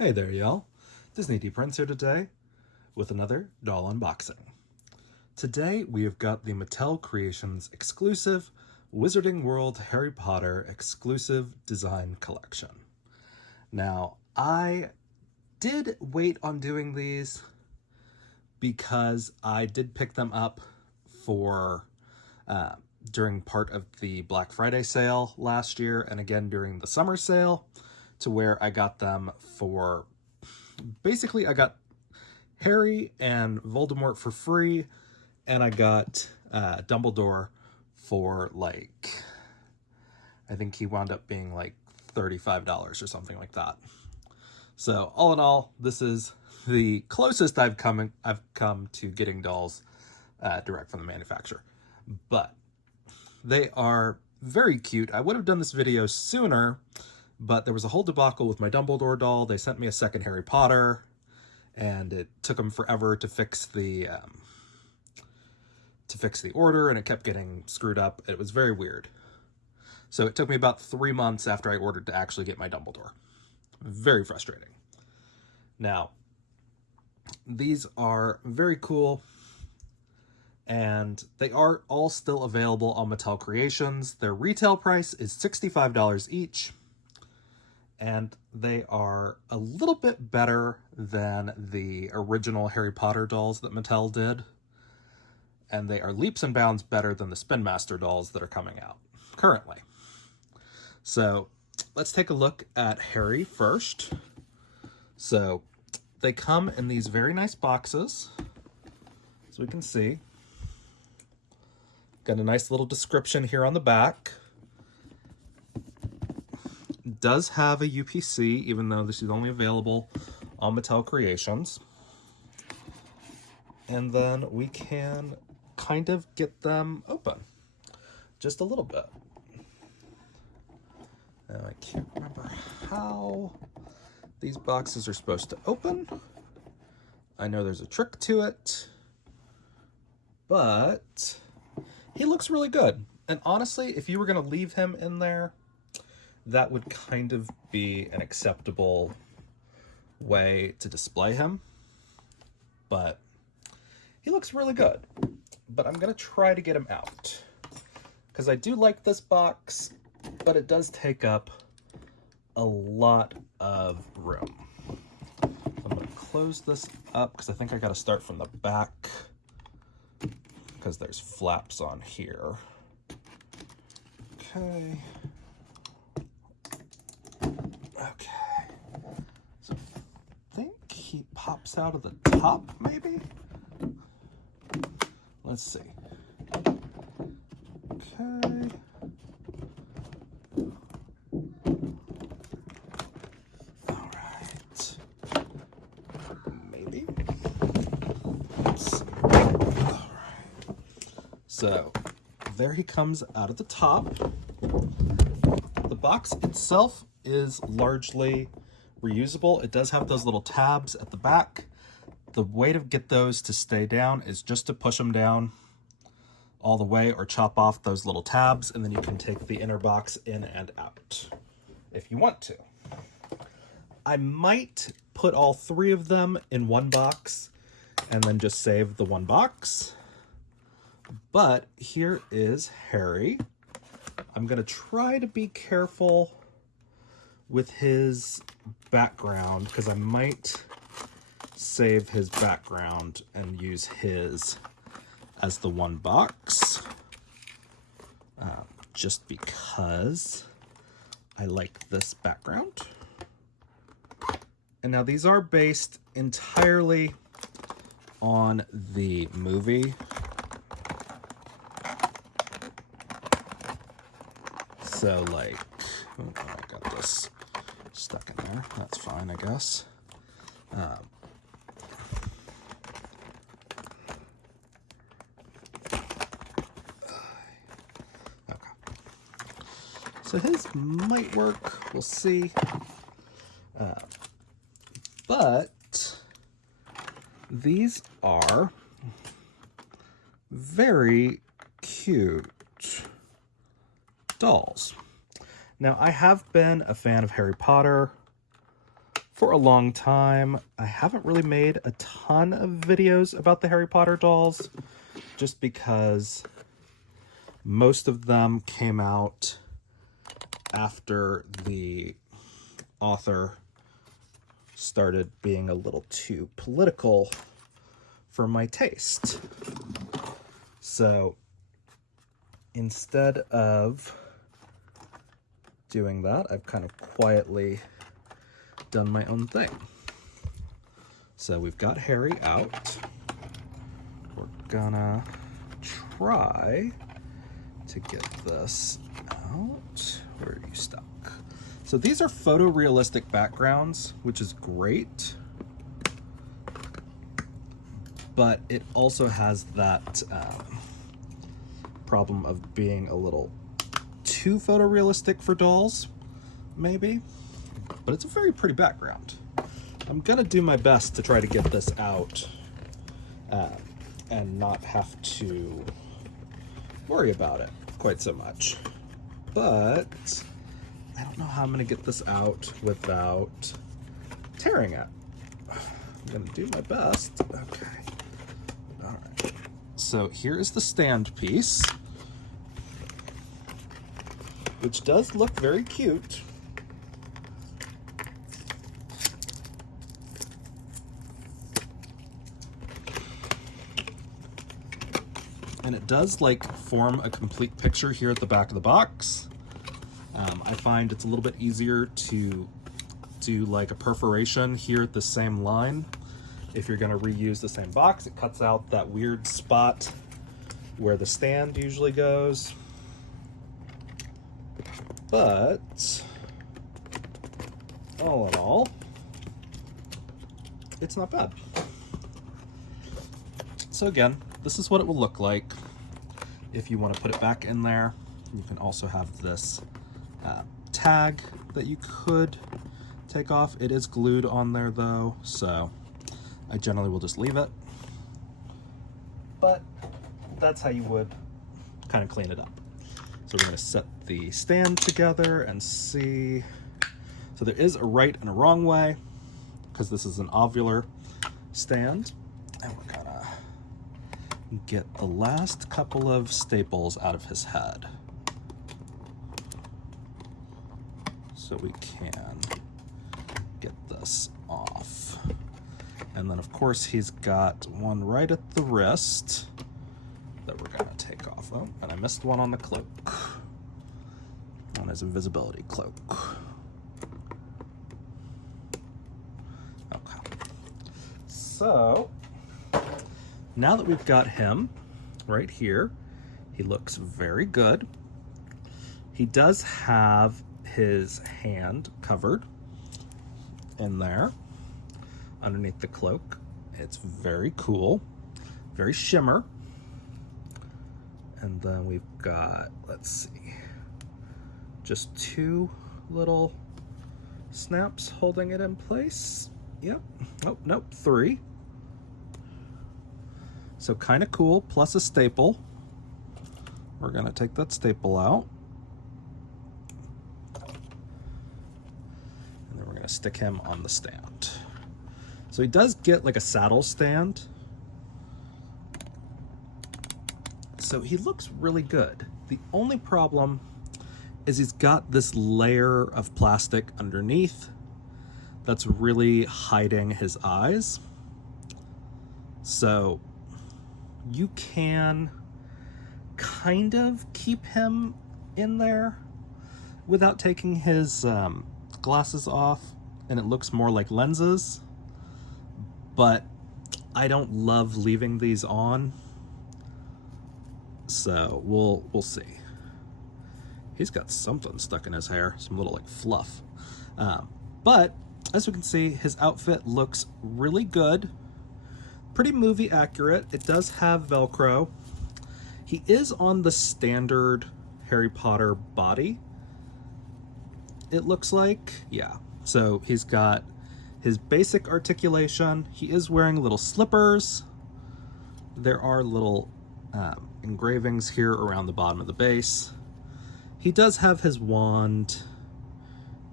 Hey there, y'all. Disney D Prince here today with another doll unboxing. Today we have got the Mattel Creations exclusive Wizarding World Harry Potter exclusive design collection. Now, I did wait on doing these because I did pick them up for during part of the Black Friday sale last year and again during the summer sale, to where I got them for, basically I got Harry and Voldemort for free, and I got Dumbledore for like, I think he wound up being like $35 or something like that. So all in all, this is the closest I've come to getting dolls direct from the manufacturer. But they are very cute. I would have done this video sooner, but there was a whole debacle with my Dumbledore doll. They sent me a second Harry Potter, and it took them forever to fix the order, and it kept getting screwed up. It was very weird. So it took me about 3 months after I ordered to actually get my Dumbledore. Very frustrating. Now, these are very cool, and they are all still available on Mattel Creations. Their retail price is $65 each, and they are a little bit better than the original Harry Potter dolls that Mattel did, and they are leaps and bounds better than the Spin Master dolls that are coming out currently. So let's take a look at Harry first. So they come in these very nice boxes, as we can see. Got a nice little description here on the back. It does have a UPC, even though this is only available on Mattel Creations. And then we can kind of get them open just a little bit. Now, I can't remember how these boxes are supposed to open. I know there's a trick to it, but he looks really good. And honestly, if you were going to leave him in there, that would kind of be an acceptable way to display him. But he looks really good. But I'm going to try to get him out, because I do like this box, but it does take up a lot of room. I'm going to close this up because I think I got to start from the back, because there's flaps on here. Okay. So I think he pops out of the top, maybe? Let's see. Okay. All right. Maybe. Let's see. All right. So there he comes out of the top. The box itself is largely reusable. It does have those little tabs at the back. The way to get those to stay down is just to push them down all the way, or chop off those little tabs, and then you can take the inner box in and out if you want to. I might put all three of them in one box and then just save the one box. But here is Harry. I'm going to try to be careful with his background, because I might save his background and use his as the one box, just because I like this background. And now these are based entirely on the movie. So like, oh, I got this stuck in there. That's fine, I guess. So his might work, we'll see. But these are very cute dolls. Now, I have been a fan of Harry Potter For a long time, I haven't really made a ton of videos about the Harry Potter dolls, just because most of them came out after the author started being a little too political for my taste. So instead of doing that, I've kind of quietly done my own thing. So we've got Harry out. We're gonna try to get this out. Where are you stuck? So these are photorealistic backgrounds, which is great, but it also has that problem of being a little too photorealistic for dolls, maybe. But it's a very pretty background. I'm gonna do my best to try to get this out and not have to worry about it quite so much. But I don't know how I'm gonna get this out without tearing it. I'm gonna do my best. Okay. All right. So here is the stand piece, which does look very cute. And it does like form a complete picture here at the back of the box. I find it's a little bit easier to do like a perforation here at the same line. If you're gonna reuse the same box, it cuts out that weird spot where the stand usually goes. But all in all, it's not bad. So again, this is what it will look like. If you want to put it back in there, you can also have this tag that you could take off. It is glued on there though, so I generally will just leave it. But that's how you would kind of clean it up. So we're going to set the stand together and see. So there is a right and a wrong way, because this is an ovular stand. And we're going to get the last couple of staples out of his head, so we can get this off. And then of course he's got one right at the wrist that we're gonna take off. Oh, and I missed one on the cloak, on his invisibility cloak. Okay, so now that we've got him right here, he looks very good. He does have his hand covered in there underneath the cloak. It's very cool, very shimmer. And then we've got, let's see, just two little snaps holding it in place. Yep. Oh, nope, three. So kind of cool, plus a staple. We're gonna take that staple out. And then we're gonna stick him on the stand. So he does get like a saddle stand. So he looks really good. The only problem is he's got this layer of plastic underneath that's really hiding his eyes. So you can kind of keep him in there without taking his glasses off, and it looks more like lenses, but I don't love leaving these on, so we'll see. He's got something stuck in his hair, some little like fluff, but as we can see, his outfit looks really good. Pretty movie accurate. It does have Velcro. He is on the standard Harry Potter body, it looks like. Yeah. So he's got his basic articulation. He is wearing little slippers. There are little engravings here around the bottom of the base. He does have his wand,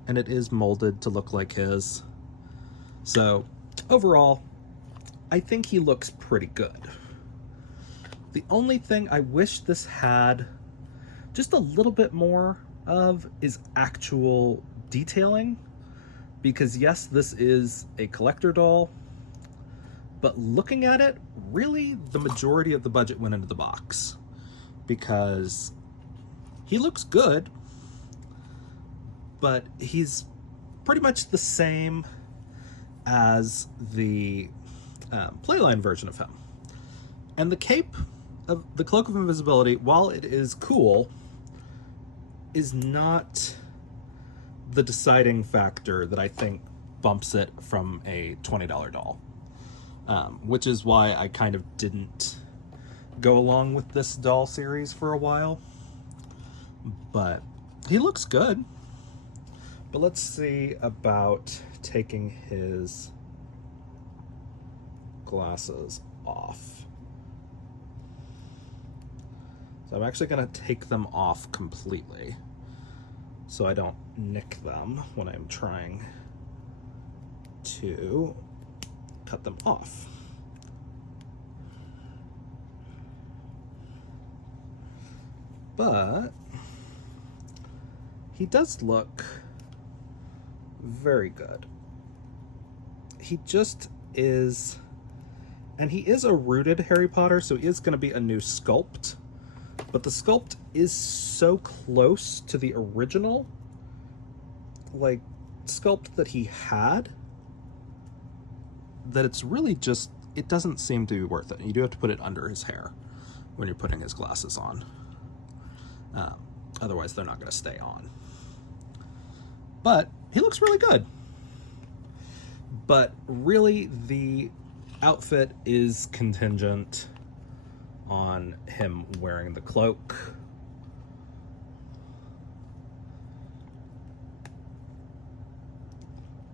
and it is molded to look like his. So overall, I think he looks pretty good. The only thing I wish this had just a little bit more of is actual detailing, because yes, this is a collector doll, but looking at it, really the majority of the budget went into the box, because he looks good, but he's pretty much the same as the Playline version of him. And the cape of the Cloak of Invisibility, while it is cool, is not the deciding factor that I think bumps it from a $20 doll. Which is why I kind of didn't go along with this doll series for a while. But he looks good. But let's see about taking his glasses off. So I'm actually going to take them off completely, so I don't nick them when I'm trying to cut them off. But he does look very good. He just is, and he is a rooted Harry Potter, so he is going to be a new sculpt, but the sculpt is so close to the original like sculpt that he had that it's really just, it doesn't seem to be worth it. You do have to put it under his hair when you're putting his glasses on. Otherwise they're not going to stay on. But he looks really good. But really the outfit is contingent on him wearing the cloak.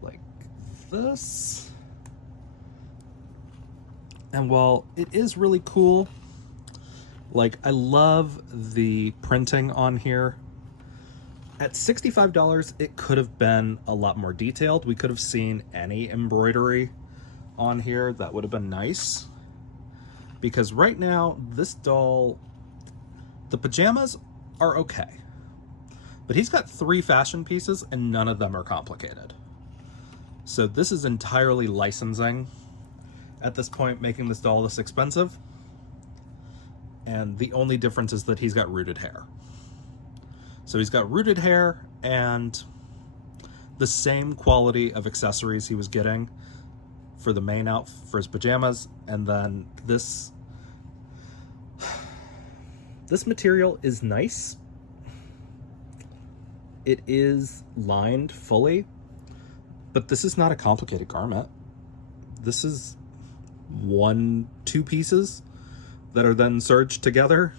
Like this. And while it is really cool, like, I love the printing on here. At $65, it could have been a lot more detailed. We could have seen any embroidery on here. That would have been nice. Because right now, this doll, the pajamas are okay. But he's got 3 fashion pieces and none of them are complicated. So this is entirely licensing at this point, making this doll this expensive. And the only difference is that he's got rooted hair. So he's got rooted hair and the same quality of accessories he was getting for the main outfit, for his pajamas. And then this material is nice. It is lined fully, but this is not a complicated garment. This is 1-2 pieces that are then serged together,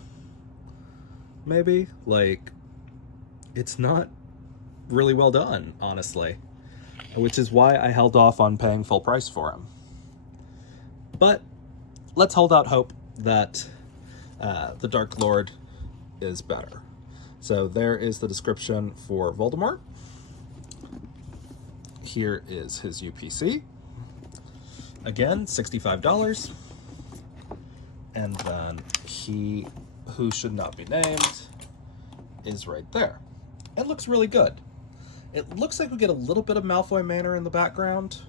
maybe. Like, it's not really well done, honestly, which is why I held off on paying full price for him. But let's hold out hope that the Dark Lord is better. So there is the description for Voldemort. Here is his UPC. Again, $65. And then he who should not be named is right there. It looks really good. It looks like we get a little bit of Malfoy Manor in the background.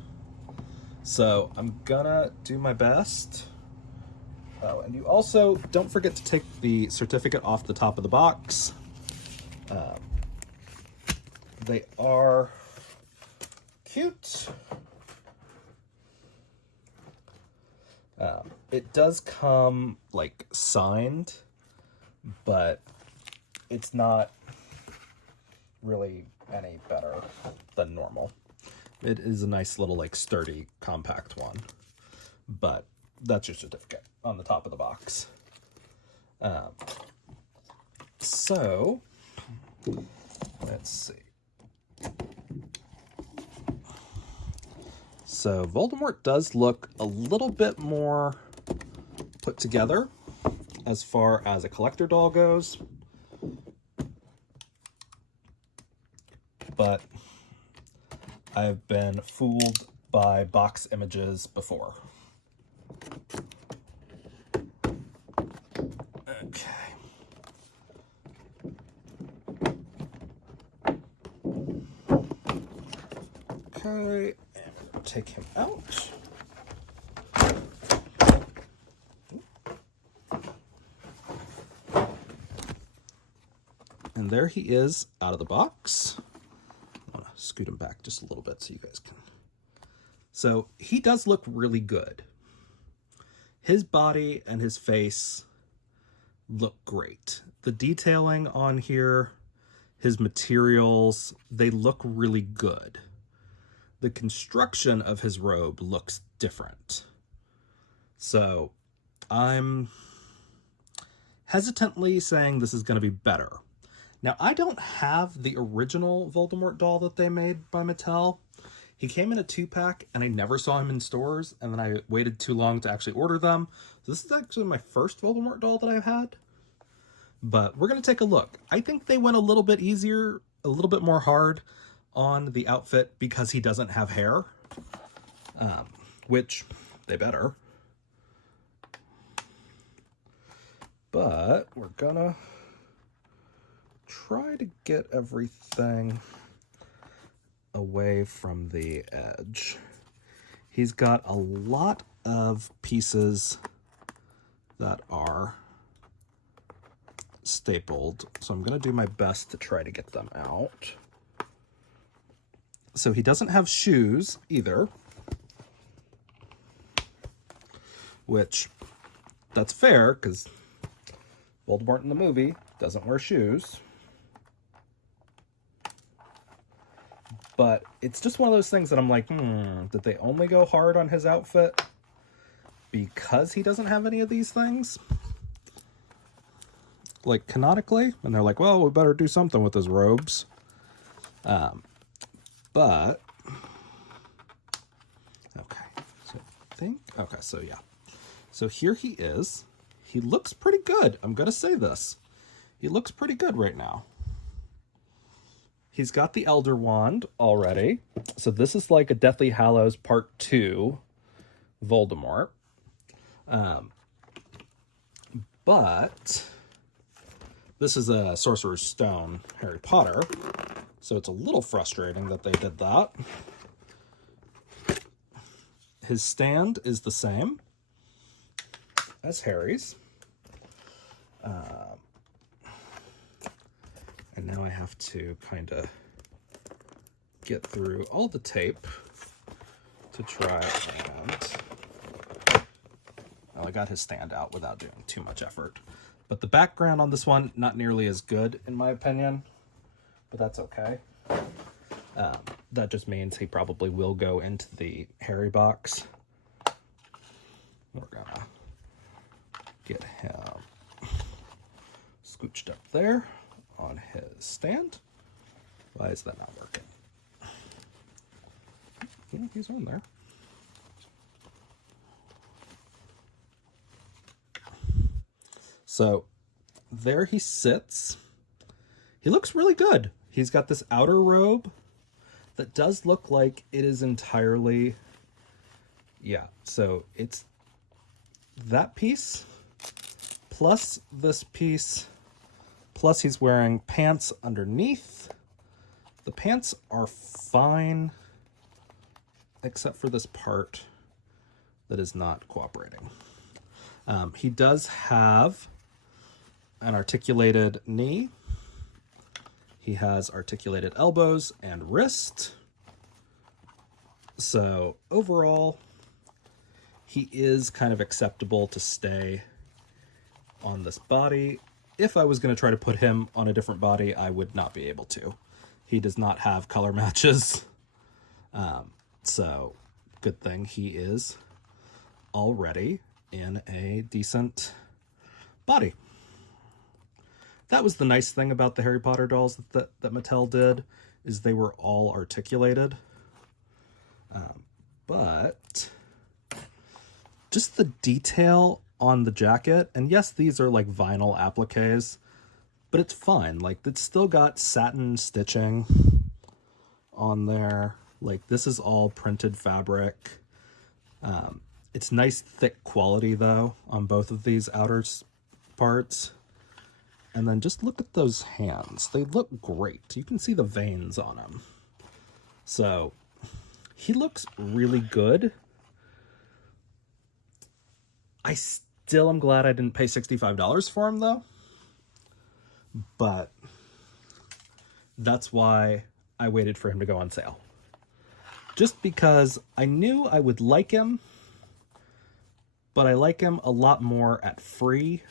So I'm gonna do my best. Oh, and you also don't forget to take the certificate off the top of the box. They are cute. It does come, like, signed, but it's not really any better than normal. It is a nice little, like, sturdy, compact one. But that's your certificate on the top of the box. So, let's see. So Voldemort does look a little bit more put together as far as a collector doll goes. But I've been fooled by box images before. Okay. Okay, and we're gonna take him out. And there he is out of the box. I'm gonna scoot him back just a little bit so you guys can. So he does look really good. His body and his face look great. The detailing on here, his materials, they look really good. The construction of his robe looks different. So I'm hesitantly saying this is going to be better. Now, I don't have the original Voldemort doll that they made by Mattel. He came in a 2-pack, and I never saw him in stores, and then I waited too long to actually order them. So this is actually my first Voldemort doll that I've had. But we're going to take a look. I think they went a little bit easier, a little bit more hard on the outfit because he doesn't have hair. Which, they better. But we're gonna try to get everything away from the edge. He's got a lot of pieces that are stapled, so I'm going to do my best to try to get them out. So he doesn't have shoes either, which that's fair because Voldemort in the movie doesn't wear shoes. But it's just one of those things that I'm like, did they only go hard on his outfit because he doesn't have any of these things? Like, canonically? And they're like, well, we better do something with his robes. But, okay. So I think, okay, so yeah. So here he is. He looks pretty good. I'm going to say this. He looks pretty good right now. He's got the Elder Wand already. So this is like a Deathly Hallows Part 2 Voldemort. But this is a Sorcerer's Stone Harry Potter. So it's a little frustrating that they did that. His stand is the same as Harry's. And now I have to kind of get through all the tape to try and... Well, I got his stand out without doing too much effort. But the background on this one, not nearly as good, in my opinion. But that's okay. That just means he probably will go into the Harry box. We're gonna get him scooched up there on his stand. Why is that not working? Yeah, he's on there. So there he sits. He looks really good. He's got this outer robe that does look like it is entirely, yeah, so it's that piece plus this piece, plus he's wearing pants underneath. The pants are fine, except for this part that is not cooperating. He does have an articulated knee. He has articulated elbows and wrist. So overall, he is kind of acceptable to stay on this body. If I was going to try to put him on a different body, I would not be able to. He does not have color matches. So good thing he is already in a decent body. That was the nice thing about the Harry Potter dolls that Mattel did, is they were all articulated. But just the detail on the jacket, and yes, these are like vinyl appliques, but it's fine. Like, it's still got satin stitching on there, Like, this is all printed fabric. It's nice thick quality though on both of these outer parts. And then just look at those hands. They look great. You can see the veins on him. So he looks really good. I still am glad I didn't pay $65 for him though. But that's why I waited for him to go on sale. Just because I knew I would like him, but I like him a lot more at free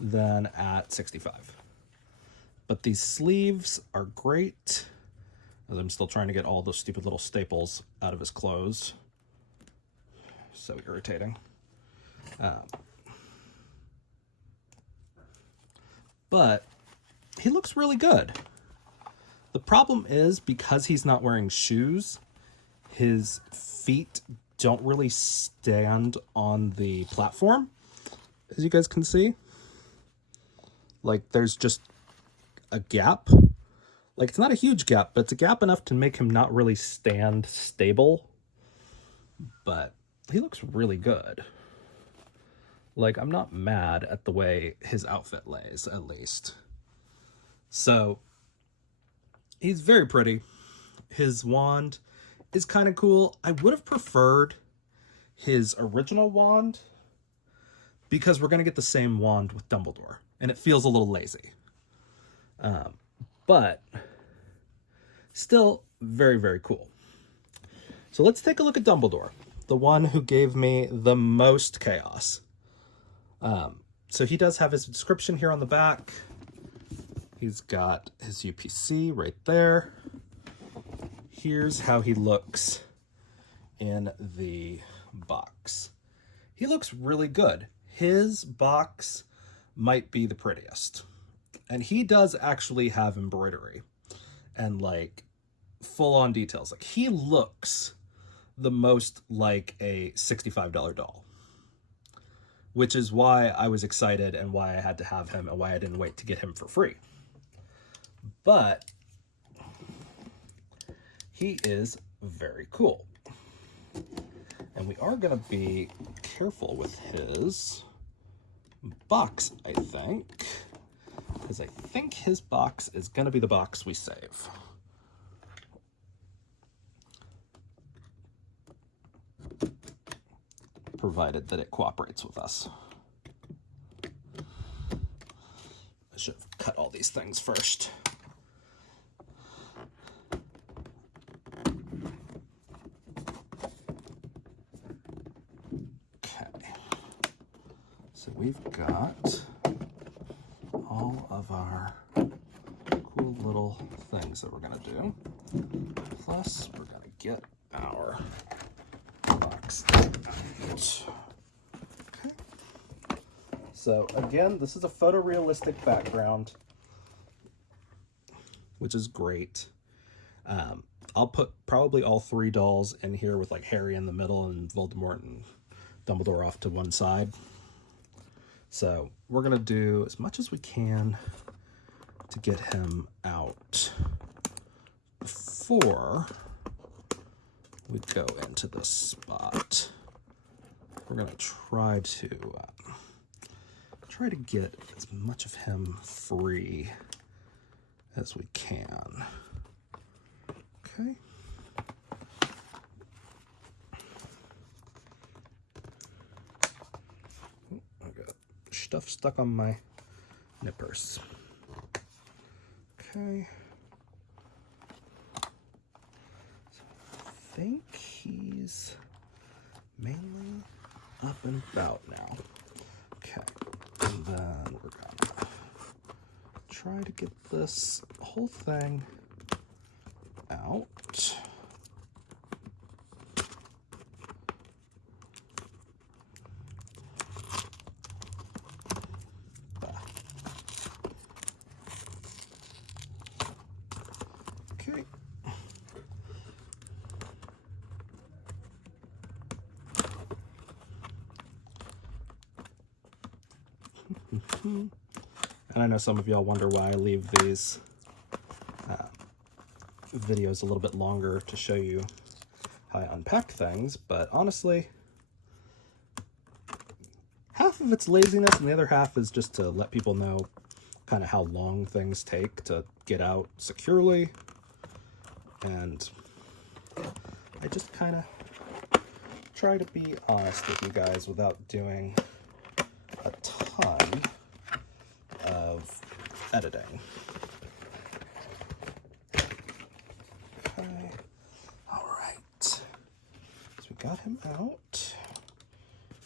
than at 65. But these sleeves are great. As I'm still trying to get all those stupid little staples out of his clothes. So irritating. But he looks really good. The problem is, because he's not wearing shoes, his feet don't really stand on the platform, as you guys can see. Like, there's just a gap. Like, it's not a huge gap, but it's a gap enough to make him not really stand stable. But he looks really good. Like, I'm not mad at the way his outfit lays, at least. So, he's very pretty. His wand is kind of cool. I would have preferred his original wand, because we're going to get the same wand with Dumbledore, and it feels a little lazy. But still very, very cool. So let's take a look at Dumbledore, the one who gave me the most chaos. So he does have his description here on the back. He's got his UPC right there. Here's how he looks in the box. He looks really good. His box might be the prettiest. And he does actually have embroidery and like full-on details. Like, he looks the most like a $65 doll, which is why I was excited and why I had to have him and why I didn't wait to get him for free. But he is very cool. And we are going to be careful with his box, I think. Because I think his box is going to be the box we save. Provided that it cooperates with us. I should have cut all these things first. Okay. So we've got all of our cool little things that we're going to do. Plus, we're going to get our box out. Okay. So again, this is a photorealistic background, which is great. I'll put probably all three dolls in here with like Harry in the middle and Voldemort and Dumbledore off to one side. So we're going to do as much as we can to get him out before we go into this spot. We're going to try to get as much of him free as we can. Okay. Oh, I got stuff stuck on my nippers. Okay. So I think he's mainly up and about now. Okay. And then we're gonna try to get this whole thing out. Okay. And I know some of y'all wonder why I leave these videos a little bit longer to show you how I unpack things, but honestly, half of it's laziness and the other half is just to let people know kind of how long things take to get out securely. And I just kind of try to be honest with you guys without doing a ton of editing. Okay, all right. So we got him out,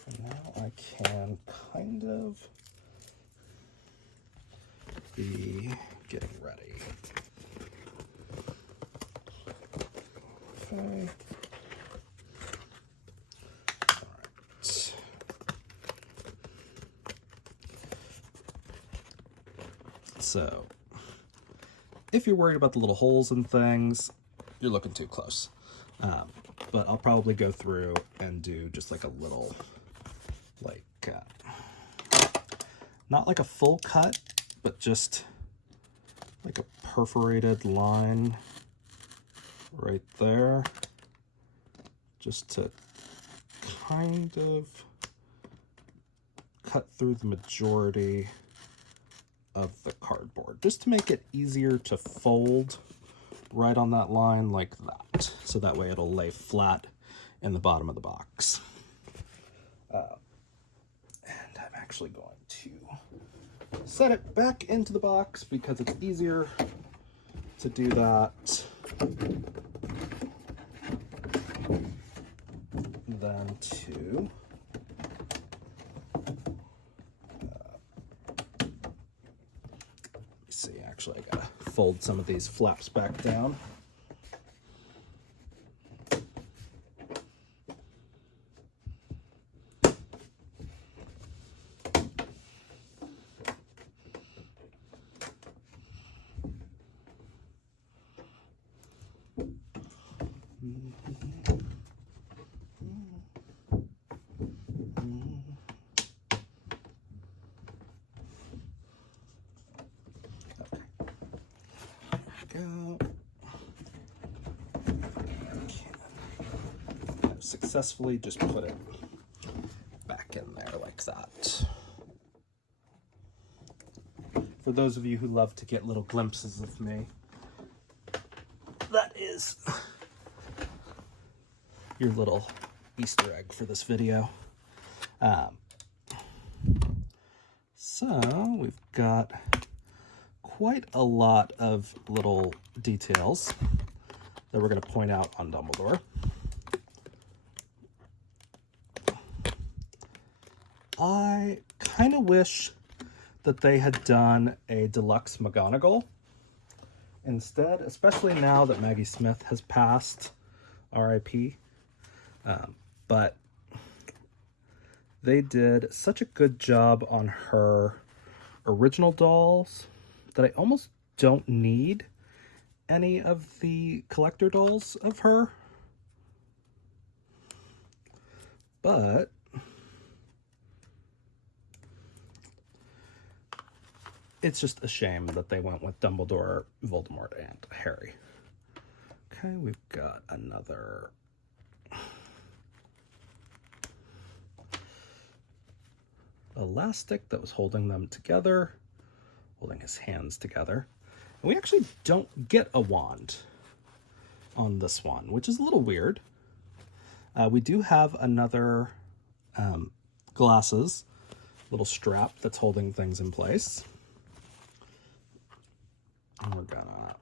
and now I can kind of be getting ready. Okay. All right. So, if you're worried about the little holes and things, you're looking too close. But I'll probably go through and do just like a little, like, not like a full cut, but just like a perforated line right there, just to kind of cut through the majority of the cardboard, just to make it easier to fold right on that line like that, so that way it'll lay flat in the bottom of the box. And I'm actually going to set it back into the box because it's easier to do that than to see, actually I gotta fold some of these flaps back down. Go. I've successfully just put it back in there like that. For those of you who love to get little glimpses of me, that is your little Easter egg for this video. So we've got quite a lot of little details that we're going to point out on Dumbledore. I kind of wish that they had done a deluxe McGonagall instead, especially now that Maggie Smith has passed, R.I.P. But they did such a good job on her original dolls that I almost don't need any of the collector dolls of her. But it's just a shame that they went with Dumbledore, Voldemort, and Harry. Okay, we've got another elastic that was holding them together, holding his hands together. And we actually don't get a wand on this one, which is a little weird. We do have another glasses, little strap that's holding things in place. And we're gonna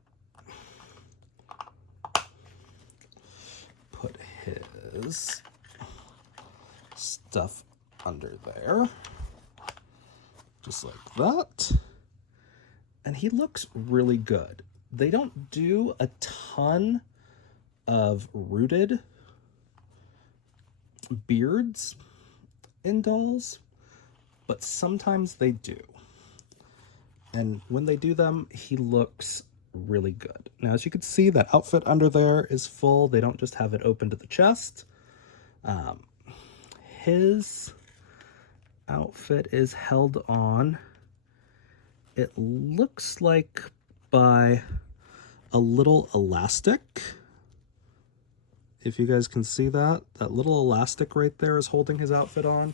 put his stuff under there, just like that. And he looks really good. They don't do a ton of rooted beards in dolls, but sometimes they do. And when they do them, he looks really good. Now, as you can see, that outfit under there is full. They don't just have it open to the chest. His outfit is held on it looks like by a little elastic. If you guys can see that, that little elastic right there is holding his outfit on.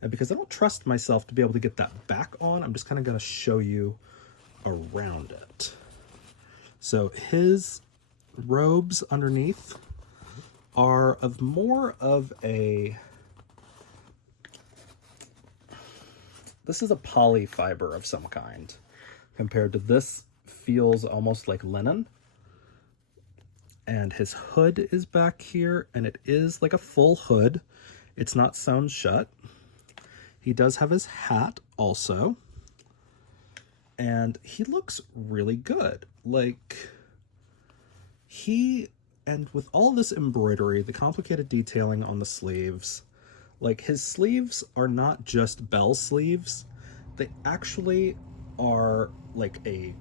And because I don't trust myself to be able to get that back on, I'm just kind of going to show you around it. So his robes underneath are of more of a, this is a poly fiber of some kind, compared to this feels almost like linen. And his hood is back here, and it is like a full hood. It's not sewn shut. He does have his hat also. And he looks really good. Like, and with all this embroidery, the complicated detailing on the sleeves, like his sleeves are not just bell sleeves. They actually are like a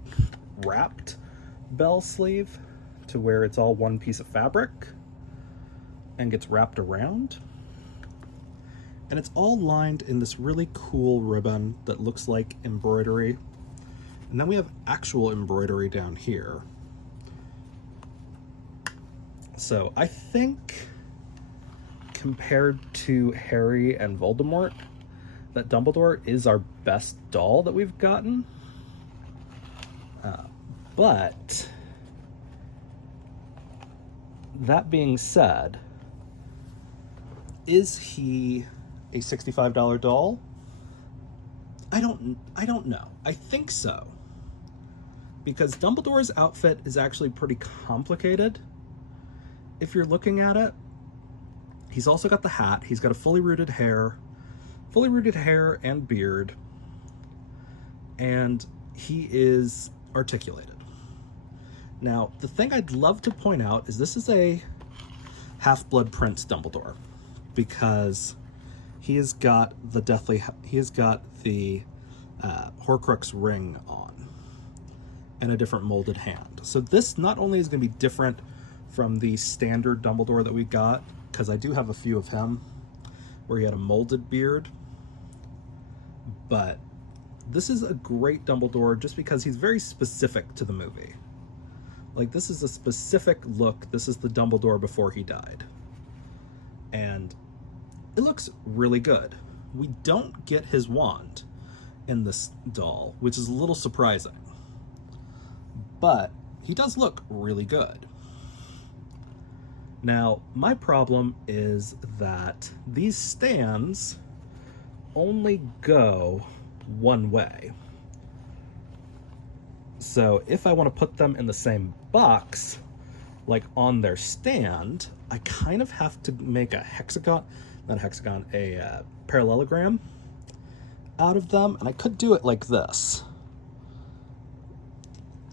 wrapped bell sleeve to where it's all one piece of fabric and gets wrapped around. And it's all lined in this really cool ribbon that looks like embroidery. And then we have actual embroidery down here. So I think compared to Harry and Voldemort, that Dumbledore is our best doll that we've gotten. But that being said, is he a $65 doll? I don't know. I think so. Because Dumbledore's outfit is actually pretty complicated. If you're looking at it, he's also got the hat. He's got a fully rooted hair and beard. And he is articulated. Now, the thing I'd love to point out is this is a Half-Blood Prince Dumbledore, because he has got the Horcrux ring on and a different molded hand. So this not only is going to be different from the standard Dumbledore that we got, because I do have a few of him where he had a molded beard, but this is a great Dumbledore just because he's very specific to the movie. Like, this is a specific look. This is the Dumbledore before he died. And it looks really good. We don't get his wand in this doll, which is a little surprising. But he does look really good. Now, my problem is that these stands only go one way. So if I want to put them in the same box, like on their stand, I kind of have to make a parallelogram out of them. And I could do it like this,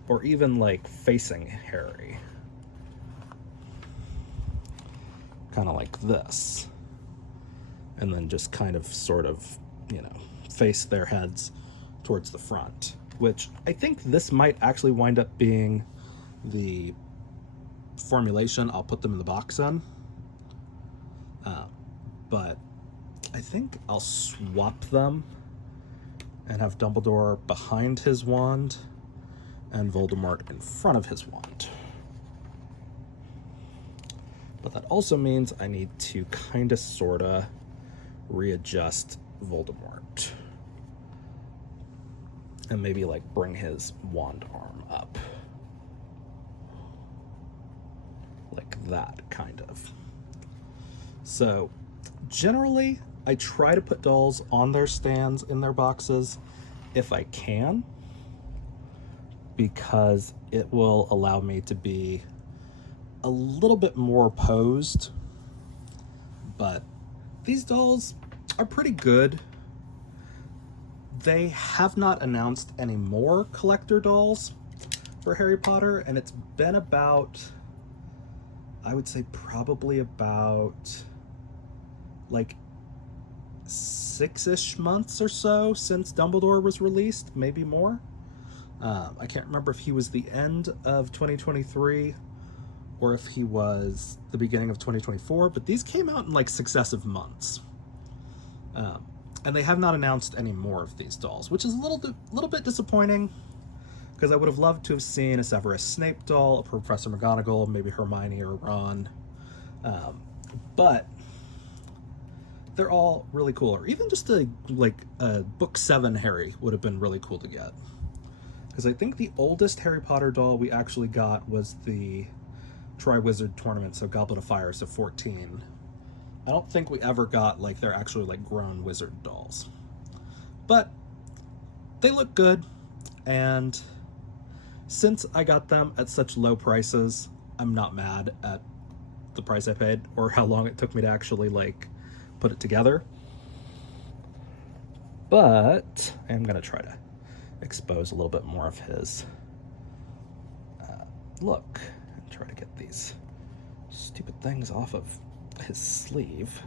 or even like facing Harry, kind of like this, and then just kind of sort of, face their heads towards the front, which I think this might actually wind up being the formulation I'll put them in the box in. But I think I'll swap them and have Dumbledore behind his wand and Voldemort in front of his wand. But that also means I need to kind of sort of readjust Voldemort and maybe like bring his wand arm up like that, kind of. So generally I try to put dolls on their stands in their boxes if I can, because it will allow me to be a little bit more posed. But these dolls are pretty good. They have not announced any more collector dolls for Harry Potter, and it's been about, I would say probably about like 6-ish months or so since Dumbledore was released, maybe more. I can't remember if he was the end of 2023 or if he was the beginning of 2024, but these came out in like successive months. And they have not announced any more of these dolls, which is a little bit disappointing, because I would have loved to have seen a Severus Snape doll, a Professor McGonagall, maybe Hermione or Ron. But they're all really cool. Or even just a book 7 Harry would have been really cool to get. Because I think the oldest Harry Potter doll we actually got was the Triwizard Tournament, so Goblet of Fire, so 14. I don't think we ever got their actually grown wizard dolls. But they look good, and since I got them at such low prices, I'm not mad at the price I paid or how long it took me to actually put it together. But I'm gonna try to expose a little bit more of his look and try to get these stupid things off of his sleeve.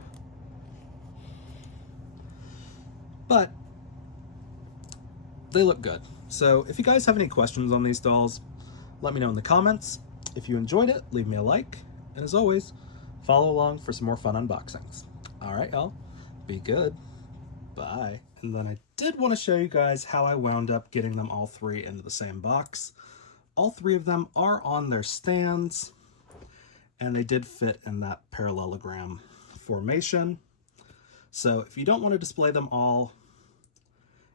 But they look good. So if you guys have any questions on these dolls, let me know in the comments. If you enjoyed it, leave me a like. And as always, follow along for some more fun unboxings. All right, y'all. Be good. Bye. And then I did want to show you guys how I wound up getting them all 3 into the same box. All 3 of them are on their stands, and they did fit in that parallelogram formation. So if you don't want to display them all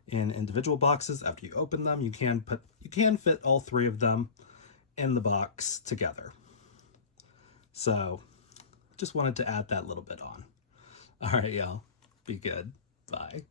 in individual boxes after you open them, you can fit all 3 of them in the box together. So just wanted to add that little bit on. All right, y'all. Be good. Bye.